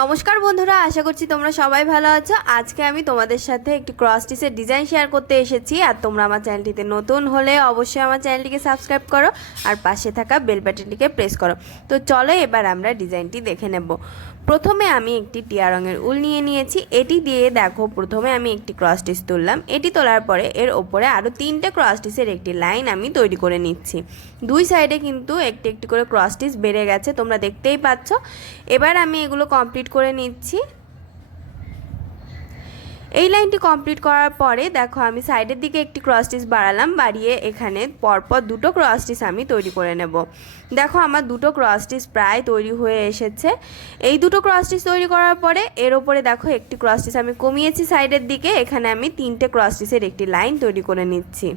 নমস্কার বন্ধুরা, আশা করছি তোমরা সবাই ভালো আছো। আজকে আমি তোমাদের সাথে একটি ক্রস স্টিচের ডিজাইন শেয়ার করতে এসেছি। আর তোমরা আমার চ্যানেলটিতে নতুন হলে অবশ্যই আমার চ্যানেলটিকে সাবস্ক্রাইব করো আর পাশে থাকা বেল বাটনটিকে প্রেস করো। তো চলো এবার আমরা ডিজাইনটি দেখে নেব। প্রথমে আমি একটি টিয়া রঙের উল নিয়ে নিয়েছি। এটি দিয়ে দেখো প্রথমে আমি একটি ক্রস স্টিচ তুললাম। এটি তোলার পরে এর ওপরে আরও 3টে ক্রস স্টিচের একটি লাইন আমি তৈরি করে নিচ্ছি। দুই সাইডে কিন্তু একটি একটি করে ক্রস স্টিচ বেড়ে গেছে, তোমরা দেখতেই পাচ্ছ। এবার আমি এগুলো কমপ্লিট করে নিচ্ছি। এই লাইনটি কমপ্লিট করার পরে দেখো আমি সাইডের দিকে একটি ক্রস স্টিচ বাড়ালাম, বাড়িয়ে এখানে পরপর দুটো ক্রস স্টিচ আমি তৈরি করে নেব। দেখো আমার দুটো ক্রস স্টিচ প্রায় তৈরি হয়ে এসেছে। এই দুটো ক্রস স্টিচ তৈরি করার পরে এর ওপরে দেখো একটি ক্রস স্টিচ আমি কমিয়েছি সাইডের দিকে। এখানে আমি 3টে ক্রস স্টিচের একটি লাইন তৈরি করে নিচ্ছি।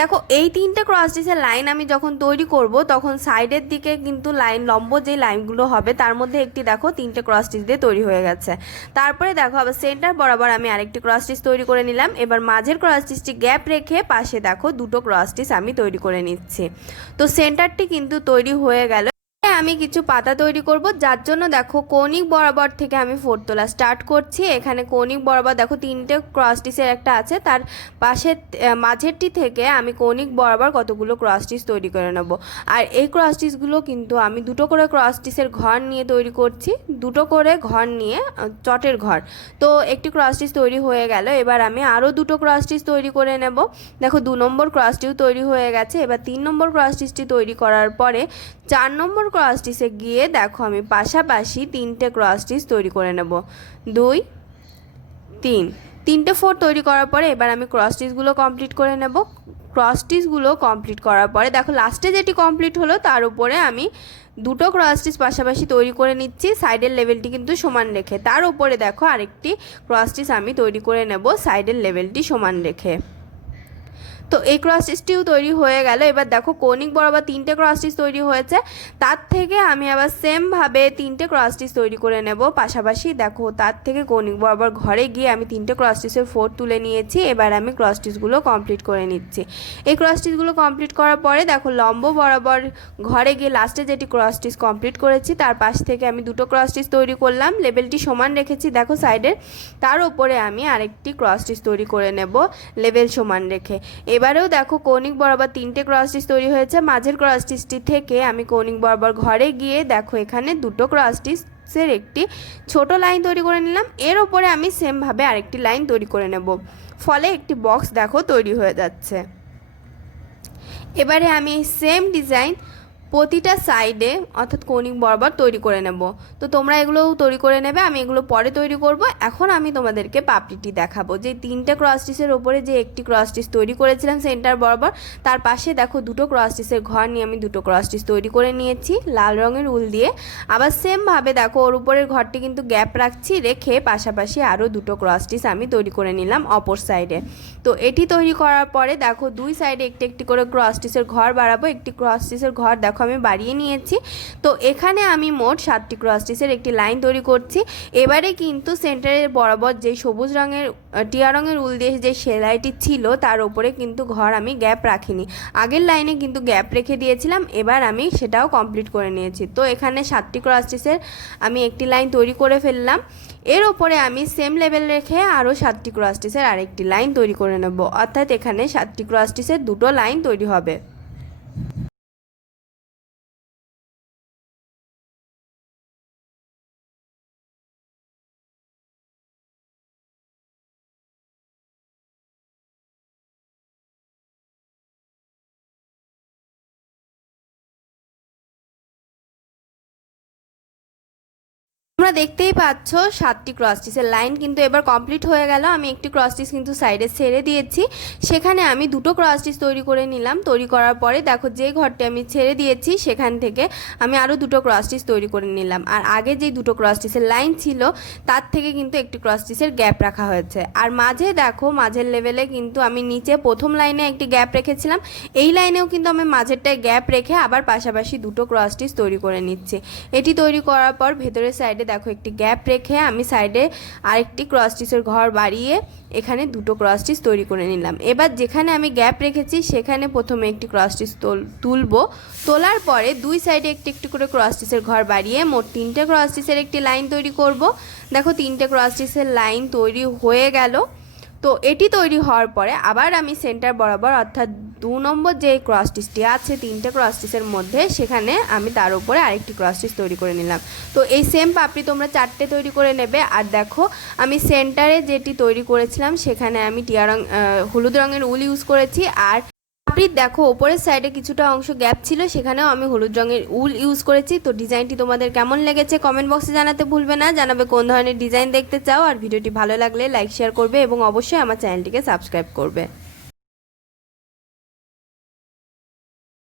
দেখো এই 3টে ক্রস স্টিচের লাইন আমি যখন তৈরি করব তখন সাইডের দিকে কিন্তু লাইন লম্ব যে লাইনগুলো হবে তার মধ্যে একটি দেখো 3টে ক্রস স্টিচ দিয়ে তৈরি হয়ে গেছে। তারপরে দেখো আবার সেন্টার বরাবর আমি আরেকটি ক্রস স্টিচ তৈরি করে নিলাম। এবার মাঝের ক্রস স্টিচটি গ্যাপ রেখে পাশে দেখো দুটো ক্রস স্টিচ আমি তৈরি করে নিচ্ছি। তো সেন্টারটি কিন্তু তৈরি হয়ে গেল। আমি কিছু পাতা তৈরি করব, যার জন্য দেখো কৌণিক বরাবর থেকে আমি 4 তোলা স্টার্ট করছি। এখানে কৌণিক বরাবর দেখো 3টে ক্রস স্টিচের একটা আছে, তার পাশে মাঝেরটি থেকে আমি কৌণিক বরাবর কতগুলো ক্রস স্টিচ তৈরি করে নেব। আর এই ক্রস স্টিচগুলো কিন্তু আমি দুটো করে ক্রস স্টিচের ঘর নিয়ে তৈরি করছি, দুটো করে ঘর নিয়ে চটের ঘর। তো একটি ক্রস স্টিচ তৈরি হয়ে গেল। এবার আমি আরও দুটো ক্রস স্টিচ তৈরি করে নেব। দেখো 2 নম্বর ক্রস স্টিচ তৈরি হয়ে গেছে। এবার 3 নম্বর ক্রস স্টিচটি তৈরি করার পরে 4 নম্বর ক্রস স্টিচে গিয়ে দেখো আমি পাশাপাশি 3টে ক্রস স্টিচ তৈরি করে নেব। 2 3 3টে 4 তৈরি করার পরে এবার আমি ক্রস স্টিচগুলো কমপ্লিট করে নেব। ক্রস স্টিচগুলো কমপ্লিট করার পরে দেখো লাস্টে যেটি কমপ্লিট হলো তার উপরে আমি দুটো ক্রস স্টিচ পাশাপাশি তৈরি করে নিচ্ছি, সাইডের লেভেলটি কিন্তু সমান রেখে। তার উপরে দেখো আরেকটি ক্রস স্টিচ আমি তৈরি করে নেব সাইডের লেভেলটি সমান রেখে। তো এই ক্রস স্টিচটিও তৈরি হয়ে গেল। এবার দেখো কৌণিক বরাবর 3টে ক্রস স্টিচ তৈরি হয়েছে, তার থেকে আমি আবার সেমভাবে 3টে ক্রস স্টিচ তৈরি করে নেব পাশাপাশি। দেখো তার থেকে কৌণিক বরাবর ঘরে গিয়ে আমি 3টে ক্রস স্টিচের 4 তুলে নিয়েছি। এবার আমি ক্রস স্টিচগুলো কমপ্লিট করে নিচ্ছি। এই ক্রস স্টিচগুলো কমপ্লিট করার পরে দেখো লম্ব বরাবর ঘরে গিয়ে লাস্টে যেটি ক্রস স্টিচ কমপ্লিট করেছি তার পাশ থেকে আমি দুটো ক্রস স্টিচ তৈরি করলাম, লেভেলটি সমান রেখেছি দেখো সাইডের। তার উপরে আমি আরেকটি ক্রস স্টিচ তৈরি করে নেব লেভেল সমান রেখে। এবারেও দেখো কৌণিক বরাবর 3টে ক্রস স্টিচ তৈরি হয়েছে। মাঝের ক্রস স্টিচটি থেকে আমি কৌণিক বরাবর ঘরে গিয়ে দেখো এখানে দুটো ক্রস স্টিচের একটি ছোট লাইন তৈরি করে নিলাম। এর ওপরে আমি সেমভাবে আরেকটি লাইন তৈরি করে নেব, ফলে একটি বক্স দেখো তৈরি হয়ে যাচ্ছে। এবারে আমি সেম ডিজাইন প্রতিটা সাইডে অর্থাৎ কৌণিক বরাবর তৈরি করে নেব। তো তোমরা এগুলোও তৈরি করে নেবে, আমি এগুলো পরে তৈরি করব। এখন আমি তোমাদেরকে পাপড়িটি দেখাবো। যে 3টে ক্রস স্টিচের ওপরে যে একটি ক্রস স্টিচ তৈরি করেছিলাম সেন্টার বরাবর, তার পাশে দেখো দুটো ক্রস স্টিচের ঘর নিয়ে আমি দুটো ক্রস স্টিচ তৈরি করে নিয়েছি লাল রঙের উল দিয়ে। আবার সেমভাবে দেখো ওর উপরের ঘরটি কিন্তু গ্যাপ রাখছি, রেখে পাশাপাশি আরও দুটো ক্রস স্টিচ আমি তৈরি করে নিলাম অপর সাইডে। তো এটি তৈরি করার পরে দেখো দুই সাইডে একটি একটি করে ক্রস স্টিচের ঘর বাড়াবো। একটি ক্রস স্টিচের ঘর দেখো আমি বাড়িয়ে নিয়েছি। তো এখানে আমি মোট 7টি ক্রস স্টিচের একটি লাইন তৈরি করছি। এবারে কিন্তু সেন্টারের বরাবর যে সবুজ রঙের টিয়া রঙের উল দিয়ে যে সেলাইটি ছিল তার উপরে কিন্তু ঘর আমি গ্যাপ রাখিনি, আগের লাইনে কিন্তু গ্যাপ রেখে দিয়েছিলাম। এবার আমি সেটাও কমপ্লিট করে নিয়েছি। তো এখানে 7টি ক্রস স্টিচের আমি একটি লাইন তৈরি করে ফেললাম। এর ওপরে আমি সেম লেভেল রেখে আরও 7টি ক্রস স্টিচের আরেকটি লাইন তৈরি করে নেব, অর্থাৎ এখানে 7টি ক্রস স্টিচের দুটো লাইন তৈরি হবে। তোমরা দেখতেই পাচ্ছ 7টি ক্রস স্টিচের লাইন কিন্তু এবার কমপ্লিট হয়ে গেল। আমি একটি ক্রস স্টিচ কিন্তু সাইডে ছেড়ে দিয়েছি, সেখানে আমি দুটো ক্রস স্টিচ তৈরি করে নিলাম। তৈরি করার পরে দেখো যে ঘরটি আমি ছেড়ে দিয়েছি সেখান থেকে আমি আরও দুটো ক্রস স্টিচ তৈরি করে নিলাম। আর আগে যেই দুটো ক্রস স্টিচের লাইন ছিল তার থেকে কিন্তু একটি ক্রস স্টিচের গ্যাপ রাখা হয়েছে। আর মাঝে দেখো মাঝের লেভেলে কিন্তু আমি নিচে প্রথম লাইনে একটি গ্যাপ রেখেছিলাম, এই লাইনেও কিন্তু আমি মাঝেরটায় গ্যাপ রেখে আবার পাশাপাশি দুটো ক্রস স্টিচ তৈরি করে নিচ্ছি। এটি তৈরি করার পর ভেতরের সাইডে দেখো একটি গ্যাপ রেখে আমি সাইডে আরেকটি ক্রস স্টিচের ঘর বাড়িয়ে এখানে দুটো ক্রস স্টিচ তৈরি করে নিলাম। এবার যেখানে আমি গ্যাপ রেখেছি সেখানে প্রথমে একটি ক্রস স্টিচ তুলবো, তোলার পরে দুই সাইডে একটি একটি করে ক্রস স্টিচের ঘর বাড়িয়ে মোট 3টে ক্রস স্টিচের একটি লাইন তৈরি করব। দেখো 3টে ক্রস স্টিচের লাইন তৈরি হয়ে গেল। তো এটি তৈরি হওয়ার পরে আবার আমি সেন্টার বরাবর অর্থাৎ 2 নম্বর যে ক্রস স্টিচটি আছে 3টে ক্রস স্টিচের মধ্যে সেখানে আমি তার উপরে আরেকটি ক্রস স্টিচ তৈরি করে নিলাম। তো এই সেম পাপড়ি তোমরা 4টে তৈরি করে নেবে। আর দেখো আমি সেন্টারে যেটি তৈরি করেছিলাম সেখানে আমি হলুদ রঙের উল ইউজ করেছি। আর পাপড়ির দেখো ওপরের সাইডে কিছুটা অংশ গ্যাপ ছিল, সেখানেও আমি হলুদ রঙের উল ইউজ করেছি। তো ডিজাইনটি তোমাদের কেমন লেগেছে কমেন্ট বক্সে জানাতে ভুলবে না, জানাবে কোন ধরনের ডিজাইন দেখতে চাও। আর ভিডিওটি ভালো লাগলে লাইক শেয়ার করবে এবং অবশ্যই আমার চ্যানেলটিকে সাবস্ক্রাইব করবে।